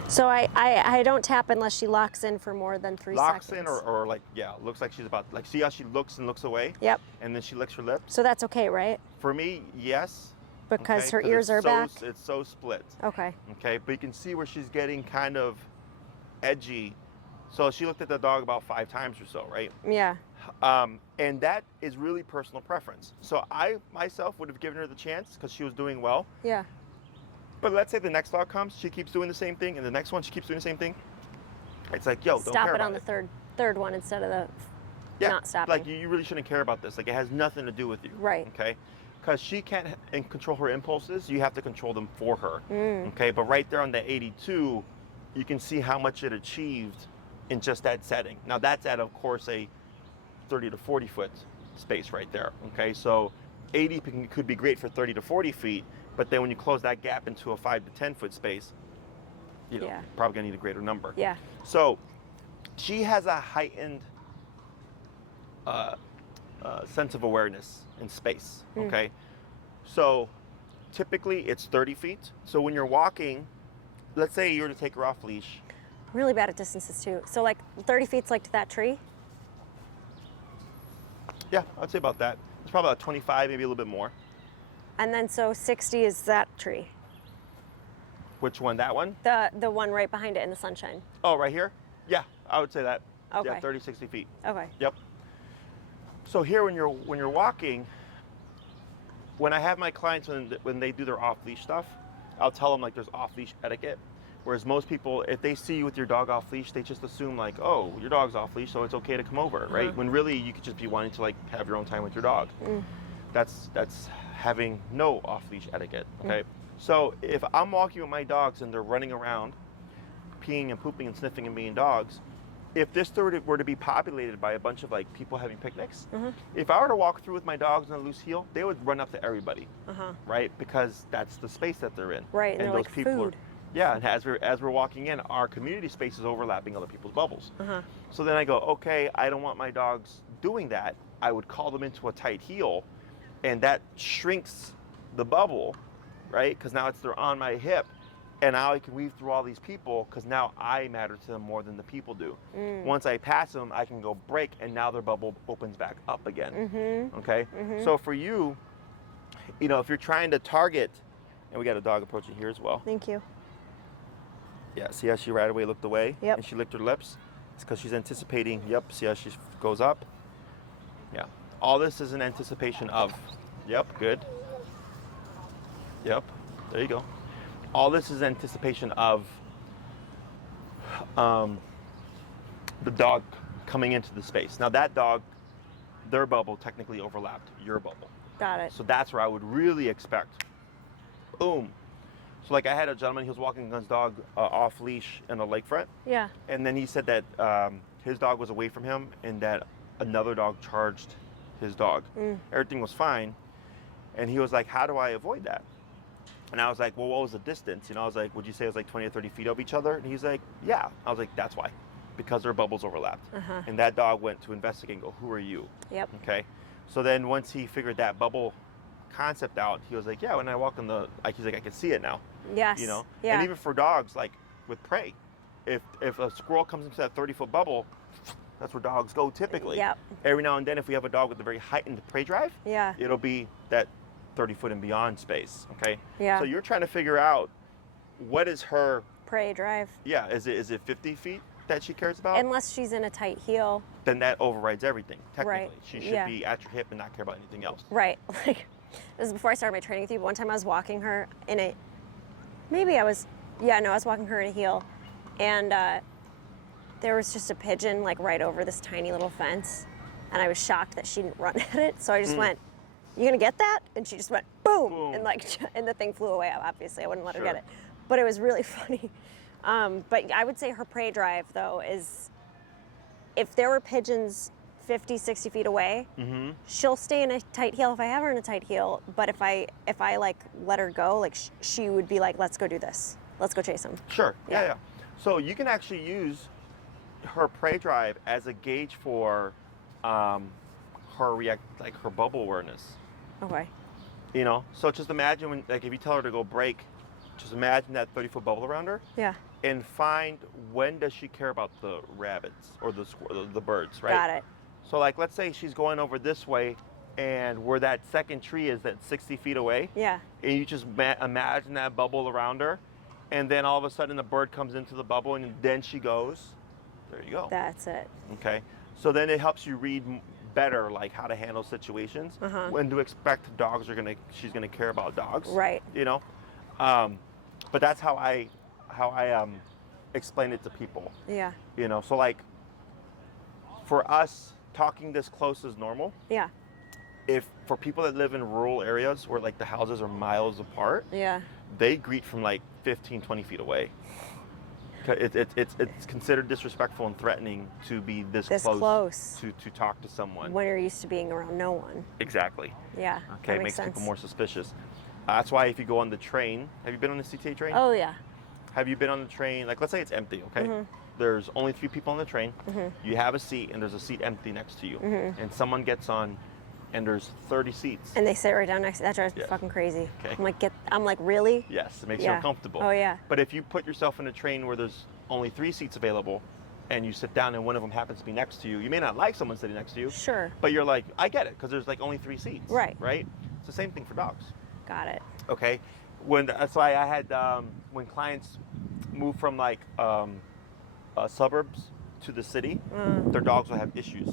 So I don't tap unless she locks in for more than 3 Locks seconds. in or like, yeah, looks like she's about, like, see how she looks and looks away? Yep. And then she licks her lips? So that's okay, right? For me, yes. Because okay, her ears are it's back? It's so split. Okay. Okay, but you can see where she's getting kind of edgy. So she looked at the dog about 5 times or so, right? Yeah. And that is really personal preference. So I myself would have given her the chance because she was doing well. Yeah. But let's say the next dog comes, she keeps doing the same thing, and the next one she keeps doing the same thing. It's like, yo, don't Stop care it about on the third one instead of the not stopping. like you really shouldn't care about this. Like it has nothing to do with you. Right. Okay. Because she can't control her impulses, you have to control them for her. Okay. But right there on the 82, you can see how much it achieved in just that setting. Now that's at, of course, a 30 to 40 foot space right there. Okay. So 80 could be great for 30 to 40 feet, but then when you close that gap into a 5 to 10 foot space, you know, Yeah. probably gonna need a greater number. Yeah. So she has a heightened sense of awareness in space, okay? So typically it's 30 feet. So when you're walking, let's say you were to take her off leash. Really bad at distances too. So like 30 feet's like to that tree. Yeah, I'd say about that. It's probably about 25, maybe a little bit more. And then so 60 is that tree. Which one, that one? The one right behind it in the sunshine. Oh, right here? Yeah, I would say that. Okay. Yeah, 30, 60 feet. Okay. Yep. So here when you're walking, when I have my clients when they do their off-leash stuff, I'll tell them like there's off-leash etiquette. Whereas most people, if they see you with your dog off-leash, they just assume like, oh, your dog's off-leash, so it's okay to come over, right? When really you could just be wanting to like have your own time with your dog. That's having no off-leash etiquette, okay? So if I'm walking with my dogs and they're running around, peeing and pooping and sniffing and being dogs, if this were to be populated by a bunch of like people having picnics, if I were to walk through with my dogs on a loose heel, they would run up to everybody, right? Because that's the space that they're in. Right, and they're those like people food. Yeah, and as we're walking in, our community space is overlapping other people's bubbles. So then I go, okay, I don't want my dogs doing that. I would call them into a tight heel, and that shrinks the bubble, right? Because now they're on my hip. And now I can weave through all these people because now I matter to them more than the people do. Once I pass them, I can go break, and now their bubble opens back up again. Okay? So for you, you know, if you're trying to target, and we got a dog approaching here as well. Thank you. Yeah, see how she right away looked away? Yep. And she licked her lips? It's because she's anticipating, yep, see how she goes up? Yeah. All this is an anticipation of, yep, good. Yep, there you go. All this is anticipation of the dog coming into the space. Now that dog, their bubble technically overlapped your bubble. Got it. So that's where I would really expect, boom. So like I had a gentleman, he was walking his dog off leash in a lakefront. Yeah. And then he said that his dog was away from him and that another dog charged his dog. Everything was fine. And he was like, how do I avoid that? And I was like, well, what was the distance? You know, I was like, would you say it was like 20 or 30 feet of each other? And he's like, yeah. I was like, that's why. Because their bubbles overlapped. And that dog went to investigate and go, who are you? Yep. Okay. So then once he figured that bubble concept out, he was like, yeah, when I walk on he's like, I can see it now. Yes. You know? Yeah. And even for dogs, like with prey, if a squirrel comes into that 30-foot bubble, that's where dogs go typically. Yep. Every now and then, if we have a dog with a very heightened prey drive, Yeah. it'll be that 30-foot and beyond space, okay? Yeah. So you're trying to figure out what is her, Prey drive. yeah, is it 50 feet that she cares about? Unless she's in a tight heel. Then that overrides everything, technically. Right. She should be at your hip and not care about anything else. Right. Like, this is before I started my training with you, but one time I was walking her in a, I was walking her in a heel, and there was just a pigeon like right over this tiny little fence, and I was shocked that she didn't run at it, so I just went, you gonna get that? And she just went boom, and like, and the thing flew away. Obviously, I wouldn't let her get it, but it was really funny. But I would say her prey drive though is, if there were pigeons 50, 60 feet away, she'll stay in a tight heel if I have her in a tight heel. But if I like let her go, like she would be like, let's go do this. Let's go chase him. Sure. Yeah. So you can actually use her prey drive as a gauge for her her bubble awareness. Okay. You know, so just imagine when, like, if you tell her to go break, just imagine that 30-foot bubble around her. Yeah. And find when does she care about the rabbits or the birds, right? Got it. So like, let's say she's going over this way, and where that second tree is, that 60 feet away. Yeah. And you just imagine that bubble around her, and then all of a sudden the bird comes into the bubble, and then she goes. There you go. That's it. Okay. So then it helps you read better, like how to handle situations, when to expect she's gonna care about dogs. Right. You know, but that's how I explain it to people. Yeah. You know, so like for us, talking this close is normal. Yeah. If for people that live in rural areas where like the houses are miles apart, Yeah. they greet from like 15, 20 feet away. It's considered disrespectful and threatening to be this close. To talk to someone. When you're used to being around no one. Exactly. Yeah. Okay, it makes people more suspicious. That's why if you go on the train, have you been on the CTA train? Oh yeah. Have you been on the train? Like, let's say it's empty, okay? Mm-hmm. There's only 3 people on the train. You have a seat, and there's a seat empty next to you. And someone gets on, and there's 30 seats. And they sit right down next to that drives me Yeah. fucking crazy. Okay. I'm like, really? Yes, it makes Yeah. you uncomfortable. Oh, yeah. But if you put yourself in a train where there's only 3 seats available, and you sit down and one of them happens to be next to you, you may not like someone sitting next to you. Sure. But you're like, I get it, because there's like only 3 seats. Right. Right? It's the same thing for dogs. Got it. Okay. That's why I had when clients move from like suburbs to the city, their dogs will have issues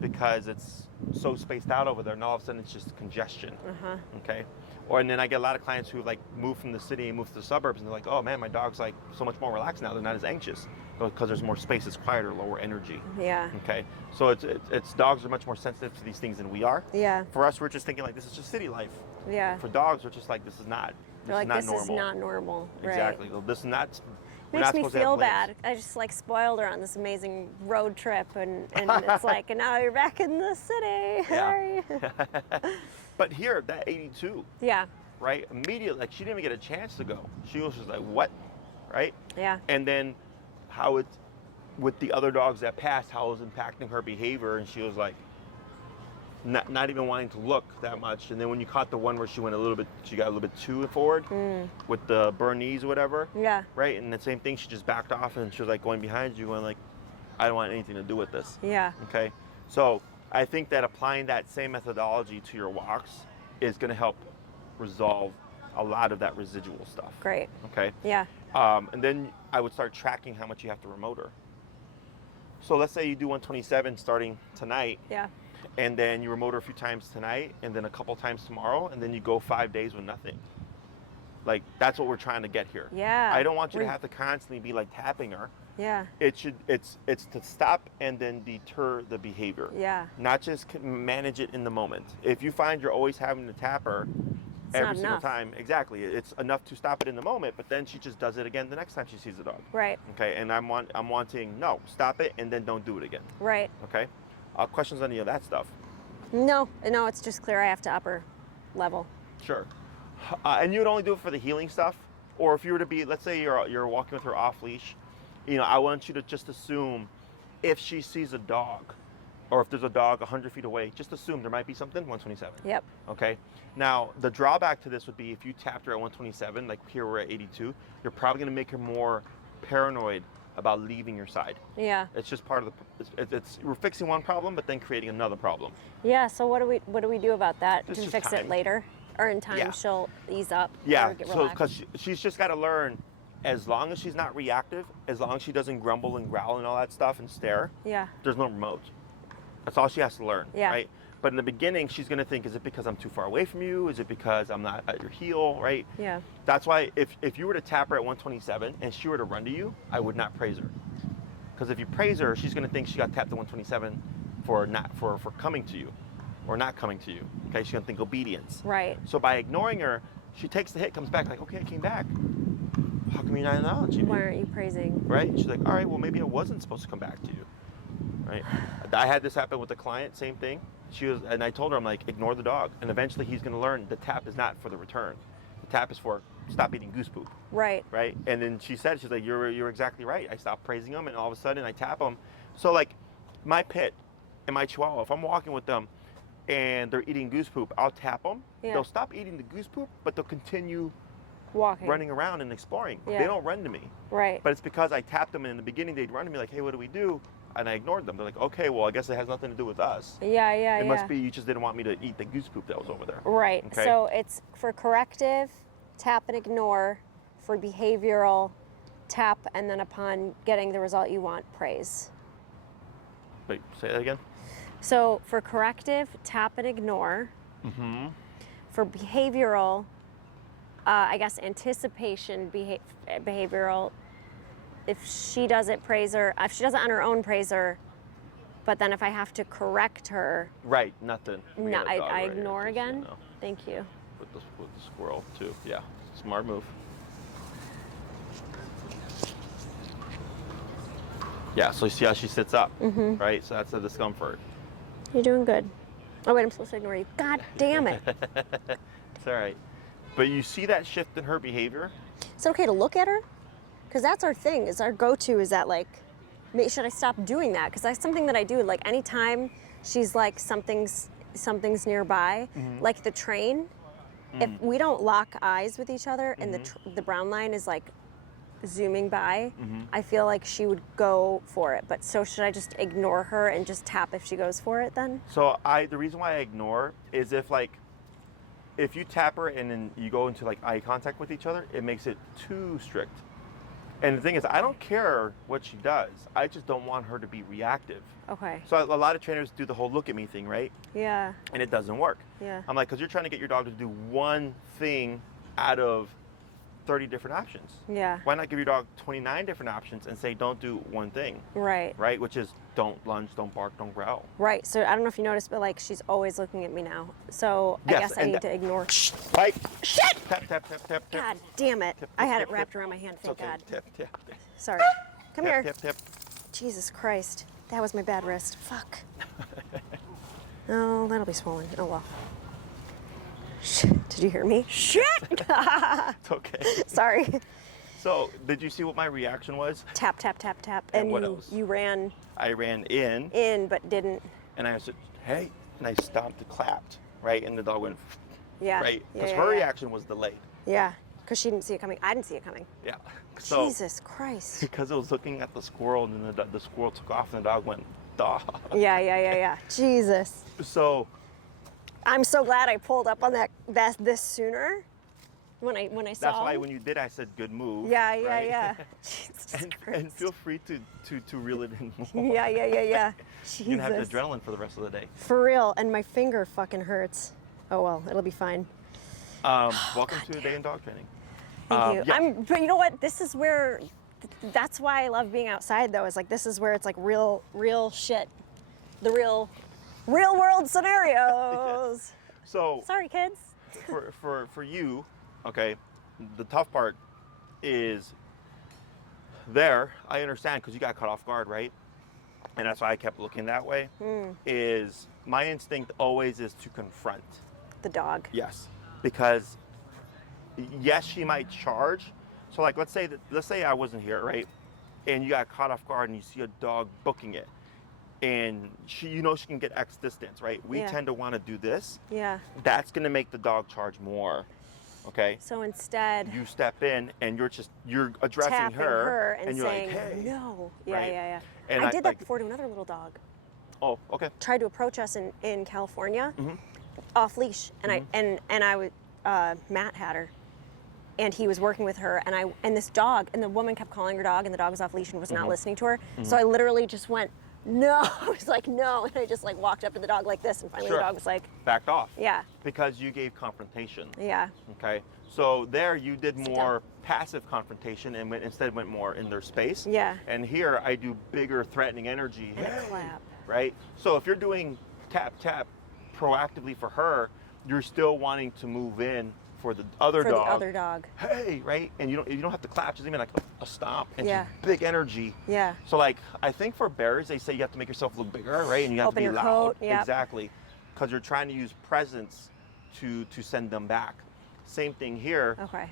because it's so spaced out over there, and all of a sudden it's just congestion. Okay. And then I get a lot of clients who like move from the city and move to the suburbs, and they're like, oh man, my dog's like so much more relaxed now. They're not as anxious because there's more space, it's quieter, lower energy. Yeah. Okay. So it's dogs are much more sensitive to these things than we are. Yeah. For us, we're just thinking like this is just city life. Yeah. For dogs, we're just like this is not. They're like, this normal. is not normal. Right. Exactly. Well, this is not. Makes me feel bad. I just like spoiled her on this amazing road trip, and it's like, and now you're back in the city. Yeah. Sorry. But here, that 82, Yeah. right? Immediately, like she didn't even get a chance to go. She was just like, what? Right? Yeah. And then how it, with the other dogs that passed, how it was impacting her behavior, and she was like, not even wanting to look that much. And then when you caught the one where she got a little bit too forward with the Bernese or whatever. Yeah. Right? And the same thing, she just backed off and she was like going behind you, going like, I don't want anything to do with this. Yeah. Okay. So I think that applying that same methodology to your walks is going to help resolve a lot of that residual stuff. Great. Okay. Yeah. And then I would start tracking how much you have to remote her. So let's say you do 127 starting tonight. Yeah. And then you remote her a few times tonight, and then a couple times tomorrow, and then you go 5 days with nothing. Like, that's what we're trying to get here. Yeah. I don't want you to have to constantly be like tapping her. Yeah. It's to stop and then deter the behavior. Yeah. Not just manage it in the moment. If you find you're always having to tap her every single time, exactly, it's enough to stop it in the moment, but then she just does it again the next time she sees the dog. Right. Okay, and I'm wanting, no, stop it and then don't do it again. Right. Okay? Questions on any of that stuff? No, it's just clear I have to upper level. Sure. And you would only do it for the healing stuff? Or if you were to be, let's say you're walking with her off leash, I want you to just assume if she sees a dog, or if there's a dog 100 feet away, just assume there might be something, 127. Yep. Okay? Now, the drawback to this would be if you tapped her at 127, like here we're at 82, you're probably going to make her more paranoid about leaving your side. Yeah. It's just part of we're fixing one problem, but then creating another problem. Yeah. So what do we do about that? It's To just fix time. it later, or in time Yeah. she'll ease up. Yeah. Or get So relaxed? because she's just got to learn, as long as she's not reactive, as long as she doesn't grumble and growl and all that stuff and stare, Yeah. there's no remote. That's all she has to learn. Yeah. Right. But in the beginning, she's going to think, is it because I'm too far away from you? Is it because I'm not at your heel? Right. Yeah. That's why if you were to tap her at 127 and she were to run to you, I would not praise her. Because if you praise her, she's going to think she got tapped at 127 for coming to you, or not coming to you. Okay, she's going to think obedience. Right. So by ignoring her, she takes the hit, comes back like, okay, I came back. How come you're not acknowledging me? Why aren't you praising? Right? She's like, all right, well maybe I wasn't supposed to come back to you. Right? I had this happen with a client, same thing. And I told her, I'm like, ignore the dog, and eventually he's going to learn the tap is not for the return. The tap is for stop eating goose poop. Right. Right. And then she's like, you're exactly right. I stopped praising them, and all of a sudden I tap them. So like my pit and my chihuahua, if I'm walking with them and they're eating goose poop, I'll tap them. Yeah. They'll stop eating the goose poop, but they'll continue Walking. running around and exploring. Yeah. They don't run to me. Right. But it's because I tapped them, and in the beginning they'd run to me like, hey, what do we do? And I ignored them. They're like, okay, well, I guess it has nothing to do with us. Yeah. Yeah. It yeah. must be you just didn't want me to eat the goose poop that was over there. Right. Okay? So it's for corrective, tap and ignore. For behavioral, tap, and then upon getting the result you want, praise. Wait, say that again? So for corrective, tap and ignore. Mm-hmm. For behavioral, I guess anticipation behavioral, if she does it, praise her. If she does it on her own, praise her. But then if I have to correct her, Right, nothing. We no, got a dog I right here, ignore just so you again. know. Thank you. With the squirrel too. Yeah, smart move. Yeah, so you see how she sits up, right? So that's the discomfort. You're doing good. Oh wait, I'm supposed to ignore you. God damn it. It's all right. But you see that shift in her behavior? Is it okay to look at her? Because that's our thing, is our go-to is that like, should I stop doing that? Because that's something that I do. Like anytime she's like something's nearby, like the train, if we don't lock eyes with each other and the brown line is like zooming by, I feel like she would go for it. But so should I just ignore her and just tap if she goes for it then? So the reason why I ignore is if you tap her and then you go into like eye contact with each other, it makes it too strict. And the thing is, I don't care what she does. I just don't want her to be reactive. Okay. So a lot of trainers do the whole look at me thing, right? Yeah. And it doesn't work. Yeah. I'm like, because you're trying to get your dog to do one thing out of 30 different options. Yeah. Why not give your dog 29 different options and say, don't do one thing, Right. right? Which is don't lunge, don't bark, don't growl. Right. So I don't know if you noticed, but like she's always looking at me now. So I Yes, guess I and need to ignore. Right? Shit! Tap, tap, tap, tap, tap. God damn it. Tap, I tap, had tap, it wrapped tap. around my hand, It's thank okay. God. Tap, tap, tap. Sorry. Come here. Tap, tap, tap. Jesus Christ. That was my bad wrist. Fuck. Oh, that'll be swollen. Oh well. Shit. Did you hear me? Shit! It's okay. Sorry. So, did you see what my reaction was? Tap, tap, tap, tap. And what else? You ran I ran in, but didn't. and I said, hey, and I stomped and clapped, right? And the dog went, Yeah. right? Yeah, Because yeah, her yeah. reaction was delayed. Yeah. Because she didn't see it coming. I didn't see it coming. Yeah. So, Jesus Christ. because I was looking at the squirrel, and then the squirrel took off, and the dog went, duh. Yeah. Jesus. So, I'm so glad I pulled up on this sooner when I saw. that's why when you did, I said, good move. Yeah. right? Jesus and Christ. feel free to reel it in more. Yeah. Jesus. You're gonna have the adrenaline for the rest of the day. For real, and my finger fucking hurts. Oh well, it'll be fine. Welcome to a day in dog training. Thank you. Yeah. But you know what? This is where. That's why I love being outside, though. Is like this is where it's like real shit, the real world scenarios. So Sorry, kids. for you, okay, the tough part is there. I understand because you got caught off guard, right? And that's why I kept looking that way. Is my instinct always is to confront. The dog. Yes, because yes, she might charge. So like, let's say I wasn't here, right? And you got caught off guard and you see a dog booking it, and she can get X distance, right? We Yeah. tend to want to do this. Yeah. That's gonna make the dog charge more. Okay. So instead, You step in and you're addressing tapping her, and you're saying like, hey. no. Yeah, Right? yeah. And I did that like, before to another little dog. oh, okay. Tried to approach us in California, Mhm. off leash, and I would Matt had her, and he was working with her, and this dog, and the woman kept calling her dog, and the dog was off leash and was not listening to her. So I literally just went no. I was like no, and I just like walked up to the dog like this, and finally Sure. the dog was like Backed off. yeah, Because you gave confrontation. yeah, Okay. So there you did Sit more passive confrontation and instead went more in their space. yeah. And here I do bigger threatening energy. And a Hey, clap. right? So if you're doing tap tap proactively for her, you're still wanting to move in for the other For dog. the other dog. Hey, right? And you don't have to clap, just even like a stomp and Yeah. just big energy. Yeah. So like I think for bears they say you have to make yourself look bigger, right? And you have Open to your be loud. coat, yep. Exactly. Because you're trying to use presence to send them back. Same thing here. Okay.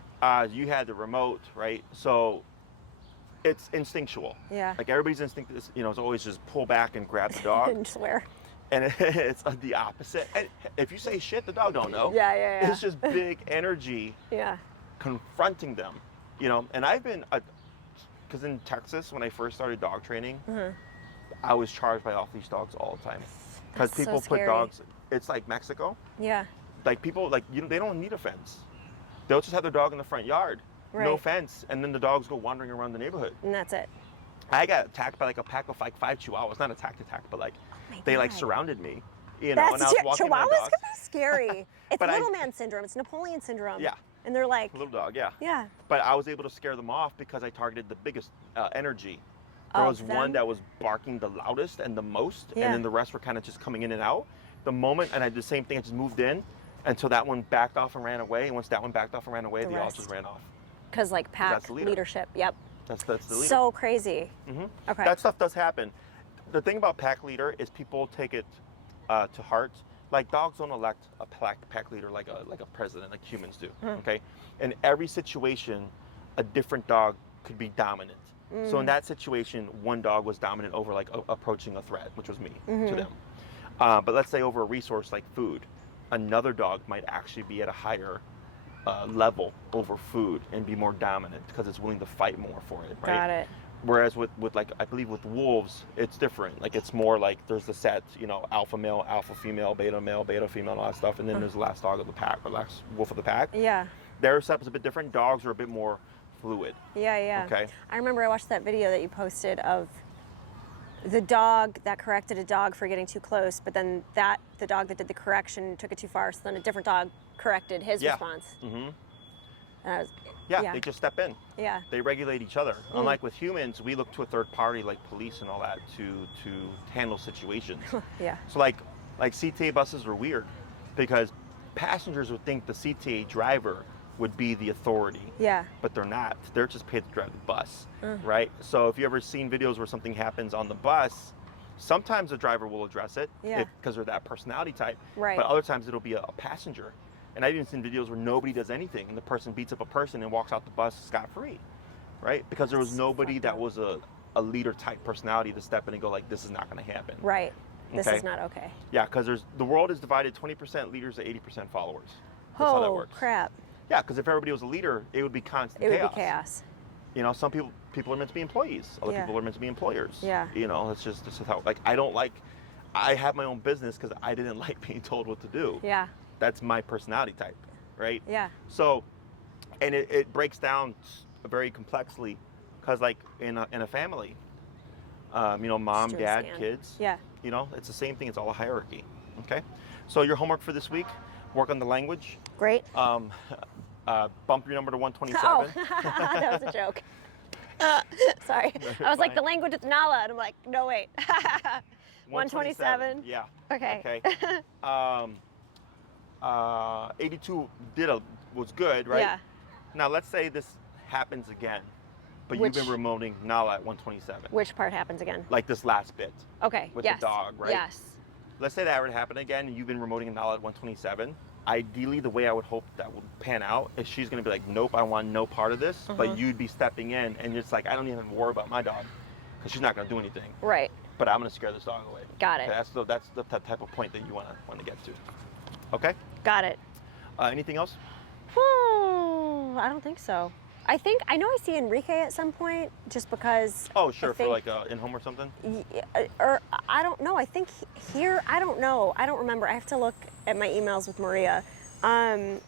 You had the remote, right? So it's instinctual. Yeah. Like everybody's instinct is, is always just pull back and grab the dog. And swear. And it's the opposite. And if you say shit, the dog don't know. Yeah. It's just big energy Yeah. confronting them, And I've been, because in Texas, when I first started dog training, I was charged by off-leash dogs all the time. Because That's so people put scary. dogs, it's like Mexico. Yeah. Like people, they don't need a fence. They'll just have their dog in the front yard, no Right. fence, and then the dogs go wandering around the neighborhood. And that's it. I got attacked by like a pack of like 5 chihuahuas, not attacked, but like my they like God. surrounded me, That's and I was walking my Chihuahuas dog. can be scary. It's But little man syndrome. It's Napoleon syndrome. Yeah. And they're like, Little dog, yeah. yeah. But I was able to scare them off because I targeted the biggest energy. There Of was one them? that was barking the loudest and the most, Yeah. and then the rest were kind of just coming in and out. The moment, and I did the same thing, I just moved in until that one backed off and ran away. And once that one backed off and ran away, The they all rest. just ran off. Because like pack that's the leader. leadership. Yep. That's the leader. So crazy. hmm Okay. That stuff does happen. The thing about pack leader is people take it to heart. Like dogs don't elect a pack leader like a president, like humans do. Okay, in every situation, a different dog could be dominant. So in that situation, one dog was dominant over like approaching a threat, which was me to them. But let's say over a resource like food, another dog might actually be at a higher level over food and be more dominant because it's willing to fight more for it, right? Got it. Whereas with like, I believe with wolves, it's different. Like it's more like there's the set, you know, alpha male, alpha female, beta female, and all that stuff. And then there's the last dog of the pack, or last wolf of the pack. Yeah. Their setup's a bit different. Dogs are a bit more fluid. Yeah. Okay. I remember I watched that video that you posted of the dog that corrected a dog for getting too close, but then the dog that did the correction took it too far, so then a different dog corrected his response. And I was, They just step in. Yeah. They regulate each other. Unlike with humans, we look to a third party like police and all that to handle situations. Yeah. So like CTA buses are weird because passengers would think the CTA driver would be the authority. Yeah. But they're not. They're just paid to drive the bus, right? So if you ever seen videos where something happens on the bus, sometimes the driver will address it because they're that personality type. Right. But other times it'll be a passenger. And I've even seen videos where nobody does anything and the person beats up a person and walks out the bus scot-free, right? Because there was nobody that was a leader type personality to step in and go like, this is not going to happen. Right. This Okay? is not okay. Yeah, because the world is divided 20% leaders to 80% followers. That's how that works. Crap. Yeah, because if everybody was a leader, it would be constant It chaos. would be chaos. You know, some people are meant to be employees. Other people are meant to be employers. Yeah. You know, this is how, like, I have my own business because I didn't like being told what to do. Yeah. That's my personality type, right? Yeah. So, and it breaks down very complexly because, like, in a family, you know, mom, Just do a dad, scan. kids, Yeah. you know, it's the same thing. It's all a hierarchy, okay? So your homework for this week, work on the language. Great. Bump your number to 127. Oh, that was a joke. Sorry. I was like, the language is Nala, and I'm like, no, wait. 127. Yeah. Okay. Okay. 82 was good, right? Yeah. Now let's say this happens again, but Which- you've been remoting Nala at 127. Which part happens again? Like this last bit Okay. with yes. the dog, right? Yes. Let's say that would happen again and you've been remoting Nala at 127. Ideally, the way I would hope that would pan out is she's going to be like, nope, I want no part of this. But you'd be stepping in and it's like, I don't even worry about my dog because she's not going to do anything. Right. But I'm going to scare this dog away. Got it. Okay, that's the type of point that you want to get to. Okay? Got it. Anything else? I don't think so. I know I see Enrique at some point just because. Oh, sure, I for think- like in-home or something? Or I don't know. I think here, I don't know. I don't remember. I have to look at my emails with Maria. I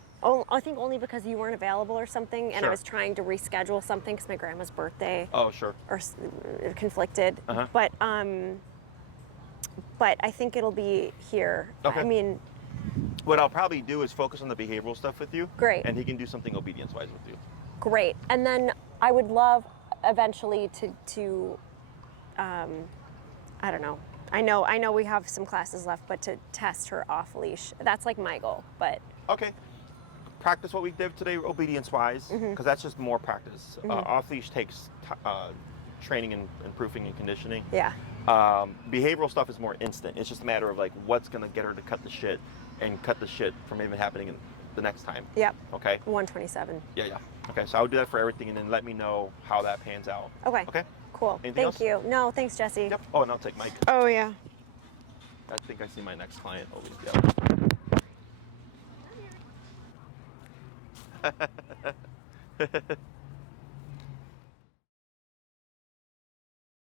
think only because you weren't available or something, and I Sure. was trying to reschedule something because my grandma's birthday Oh, sure. or conflicted. Uh-huh. But I think it'll be here. Okay. I mean, What I'll probably do is focus on the behavioral stuff with you. Great. And he can do something obedience-wise with you. great. And then I would love eventually to I don't know. I know we have some classes left, but to test her off leash. That's like my goal. But Okay. Practice what we did today obedience-wise, because that's just more practice. Off-leash takes training and proofing and conditioning. yeah. Behavioral stuff is more instant. It's just a matter of like what's going to get her to cut the shit and cut the shit from even happening in the next time. Yep. Okay? 127. Yeah. Okay, so I would do that for everything and then let me know how that pans out. Okay. Okay? Cool. Anything else? Thank you. No, thanks, Jesse. Yep. Oh, and I'll take Mike. Oh yeah. I think I see my next client always. Yep.